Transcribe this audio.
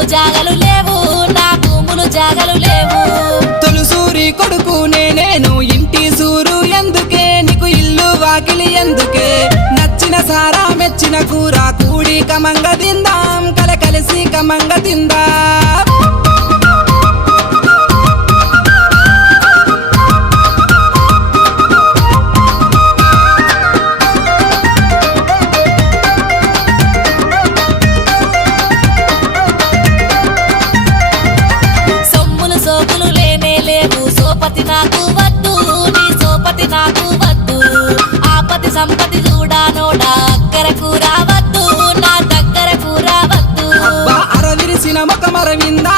భూములు జాగలు లేవు, నా భూములు జాగలు లేవు. తొలుసూరి కొడుకు నేను ఇంటి సూరు ఎందుకే, నీకు ఇల్లు వాకిలి ఎందుకే, నచ్చిన సారా మెచ్చిన కూర కూడి కమంగ తిందాం, కలిసి కమంగ తిందాం. సోపతి నాకు వద్దు, నీ సోపతి నాకు వద్దు. ఆపతి సంపతి చూడానోడా అక్కరకు రావద్దు, నా దగ్గరకు రావద్దు. అరవిరిసిన ముఖమరవిందా